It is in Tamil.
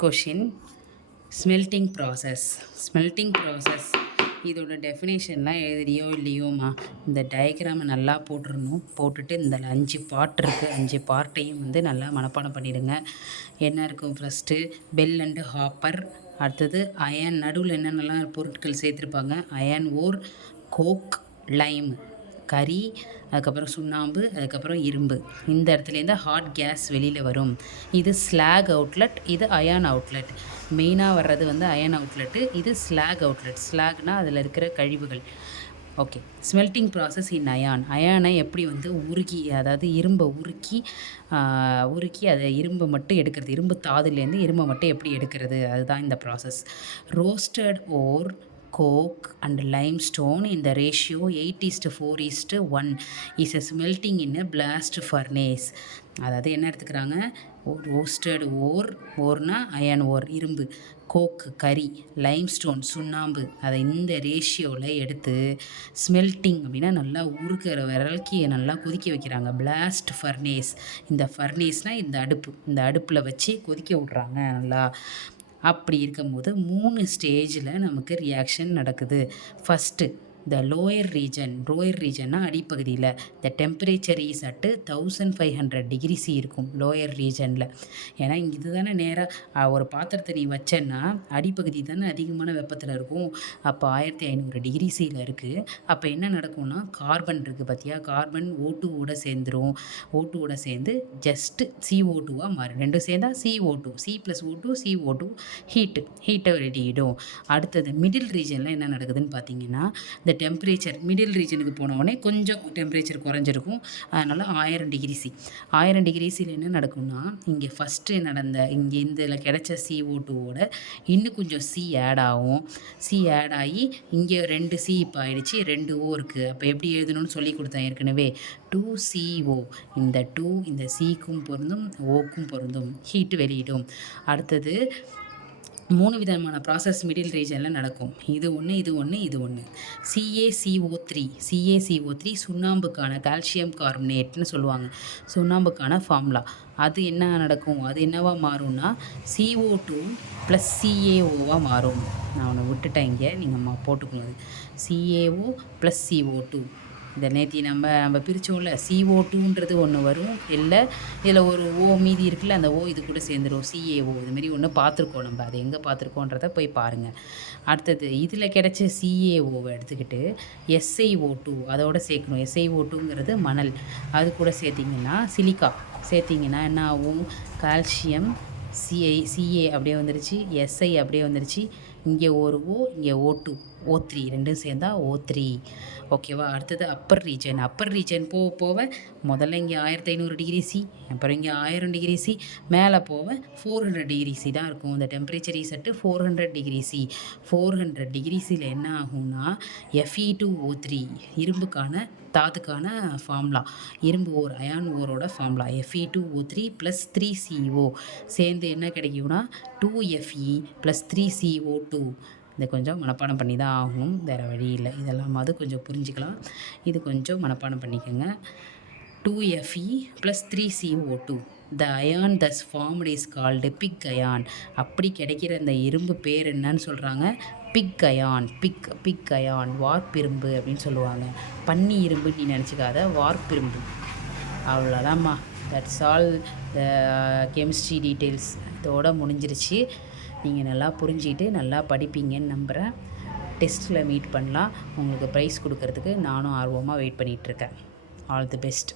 கொஷின் ஸ்மெல்ட்டிங் ப்ராசஸ் இதோட டெஃபினேஷன்லாம் எழுதுறியோ இல்லையோம்மா இந்த டயக்ராமை நல்லா போட்டுடணும். போட்டுட்டு இந்த 5 பார்ட் இருக்குது, 5 பார்ட்டையும் நல்லா மனப்பாடம் பண்ணிடுங்க. என்ன இருக்கும்? ஃபஸ்ட்டு பெல் அண்டு ஹாப்பர், அடுத்தது அயன், நடுவில் என்னென்னலாம் பொருட்கள் சேர்த்துருப்பாங்க, அயன் ஓர், கோக், லைம், கரி, அதுக்கப்புறம் சுண்ணாம்பு, அதுக்கப்புறம் இரும்பு. இந்த இடத்துலேருந்து ஹாட் கேஸ் வெளியில் வரும். இது ஸ்லாக் அவுட்லெட், இது அயான் அவுட்லெட். மெயினாக வர்றது அயன் அவுட்லெட்டு, இது ஸ்லாக் அவுட்லெட். ஸ்லாக்னால் அதில் இருக்கிற கழிவுகள். ஓகே, ஸ்மெல்ட்டிங் ப்ராசஸ் இன் அயானை எப்படி உருக்கி, அதாவது இரும்பை உருக்கி அதை இரும்பை மட்டும் எடுக்கிறது, இரும்பு தாதுலேருந்து இரும்பை மட்டும் எப்படி எடுக்கிறது, அதுதான் இந்த process. Roasted ore, coke and limestone in the ratio 8:4:1 is a smelting in a blast furnace. அதாவது என்ன எடுத்துக்கிறாங்க? ரோஸ்டட் ஓர்னா அயன் ஓர் இரும்பு, கோக்கு கரி, லைம்ஸ்டோன் சுண்ணாம்பு, அதை இந்த ரேஷியோவில் எடுத்து ஸ்மெல்ட்டிங் அப்படின்னா நல்லா உருக்கிற விரல்கி நல்லா கொதிக்க வைக்கிறாங்க. பிளாஸ்ட் ஃபர்னேஸ், இந்த ஃபர்னேஸ்னால் இந்த அடுப்பில் வச்சு கொதிக்க விட்றாங்க நல்லா. அப்படி இருக்கும்போது 3 ஸ்டேஜில் நமக்கு ரியாக்ஷன் நடக்குது. ஃபஸ்ட்டு த லோயர் ரீஜன்னா அடிப்பகுதியில் த temperature is at 1500 degree C இருக்கும் லோயர் ரீஜனில். ஏன்னா இது தானே நேராக ஒரு பாத்திரத்தை நீ வச்சேன்னா அடிப்பகுதி தானே அதிகமான வெப்பத்தில் இருக்கும். அப்போ 1500 டிகிரி சியில் இருக்குது. அப்போ என்ன நடக்கும்னா கார்பன் இருக்குது பார்த்தியா, கார்பன் O2 சேர்ந்துடும். O2 சேர்ந்து ஜஸ்ட்டு CO2 மாறும். ரெண்டும் சேர்ந்தா CO2, C+O2 CO2 ஹீட்டை வெளியிடும். அடுத்தது மிடில் ரீஜனில் என்ன நடக்குதுன்னு பார்த்தீங்கன்னா, இந்த டெம்பரேச்சர் மிடில் ரீஜனுக்கு போனவுடனே கொஞ்சம் டெம்பரேச்சர் குறைஞ்சிருக்கும். அதனால் 1000 டிகிரி சி. 1000 டிகிரி சியில் என்ன நடக்கும்னா, இங்கே ஃபஸ்ட்டு இங்கே இதில் கிடைச்ச CO2வோட இன்னும் கொஞ்சம் சி ஆட் ஆகும். சி ஆட் ஆகி இங்கே 2 சி இப்போ ஆகிடுச்சு, 2 O இருக்குது. அப்போ எப்படி எழுதணும்னு சொல்லி கொடுத்தேன் ஏற்கனவே. 2CO, இந்த 2 இந்த சிக்கும் பொருந்தும், ஓக்கும் பொருந்தும், ஹீட்டு வெளியிடும். அடுத்தது 3 விதமான ப்ராசஸ் மிடில் ரீஜனில் நடக்கும். இது ஒன்று. CaCO3 சுண்ணாம்புக்கான கால்சியம் கார்பனேட்னு சொல்லுவாங்க. சுண்ணாம்புக்கான ஃபார்முலா. அது என்ன நடக்கும்? அது என்னவாக மாறும்னா CO2 + CaO மாறும். நான் ஒன்று விட்டுட்டேன் இங்கே, நீங்கள் போட்டுக்கணும். CaO + CO2. இந்த நேற்று நம்ம பிரித்தோம்ல, CO2ன்றது ஒன்று வரும், இல்லை இதில் ஒரு ஓ மீதி இருக்குல்ல, அந்த ஓ இது கூட சேர்ந்துடும், CaO. இதுமாரி ஒன்று பார்த்துருக்கோம். நம்ம அதை எங்கே பார்த்துருக்கோன்றதை போய் பாருங்கள். அடுத்தது இதில் கிடைச்ச CaOவை எடுத்துக்கிட்டு SiO2 அதோட சேர்க்கணும். SiO2ங்கிறது மணல். அது கூட சேர்த்திங்கன்னா சிலிக்கா சேர்த்திங்கன்னா என்ன ஆகும்? கால்சியம் CA அப்படியே வந்துருச்சு, SI அப்படியே வந்துருச்சு. இங்கே ஒரு O, இங்கே O3 ரெண்டும் சேர்ந்தா O3. ஓகேவா? அடுத்தது அப்பர் ரீஜன் போக முதல்ல இங்கே 1500 டிகிரி சி, அப்புறம் இங்கே 1000 டிகிரி சி, மேலே போக 400 டிகிரி சி தான் இருக்கும். இந்த temperature is at 400 degree C. 400 degree சியில் என்ன ஆகும்னா Fe2O3 இரும்புக்கான தாதுக்கான ஃபார்முலா, இரும்பு ஓர் அயான் ஓரோட ஃபார்முலா Fe2O3 + 3CO சேர்ந்து என்ன கிடைக்கும்னா 2Fe + 3CO2. இதை கொஞ்சம் மனப்பாடம் பண்ணி தான் ஆகணும், வேறு வழி இல்லை. இதெல்லாம் கொஞ்சம் புரிஞ்சுக்கலாம். இது கொஞ்சம் மனப்பாடம் பண்ணிக்கோங்க. 2Fe + 3CO2. The ion thus formed is called pig ion. அப்படி கிடைக்கிற இந்த இரும்பு பேர் என்னன்னு சொல்கிறாங்க? பிக் அயான், வார்ப்பிரும்பு அப்படின்னு சொல்லுவாங்க. பன்னி இரும்பு நீ நினச்சிக்காத, வார்ப்பிரும்பு. அவ்வளோதாம்மா. That's all the chemistry details. இதோட முடிஞ்சிருச்சு. நீங்கள் நல்லா புரிஞ்சுக்கிட்டு நல்லா படிப்பீங்கன்னு நம்புகிறேன். டெஸ்ட்டில் மீட் பண்ணலாம். உங்களுக்கு ப்ரைஸ் கொடுக்கறதுக்கு நானும் ஆர்வமாக வெயிட் பண்ணிகிட்ருக்கேன். All the best.